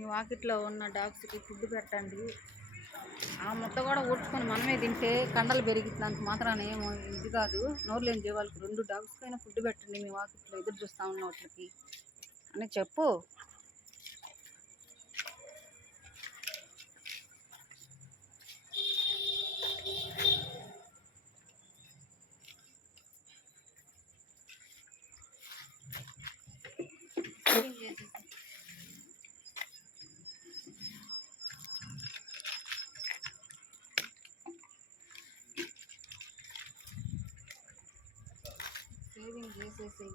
మీ వాకిట్లో ఉన్న డాగ్స్కి ఫుడ్ పెట్టండి. ఆ ముద్ద కూడా ఊడ్చుకొని మనమే తింటే కండలు పెరిగినంత మాత్రాన ఏమో ఇది కాదు. నోరు లేని జీవాలకు 2 డాగ్స్కి అయినా ఫుడ్ పెట్టండి మీ వాకిట్లో ఎదురు చూస్తూ ఉన్న వాటికి అని చెప్పు. సేవింగ్ చేసేసి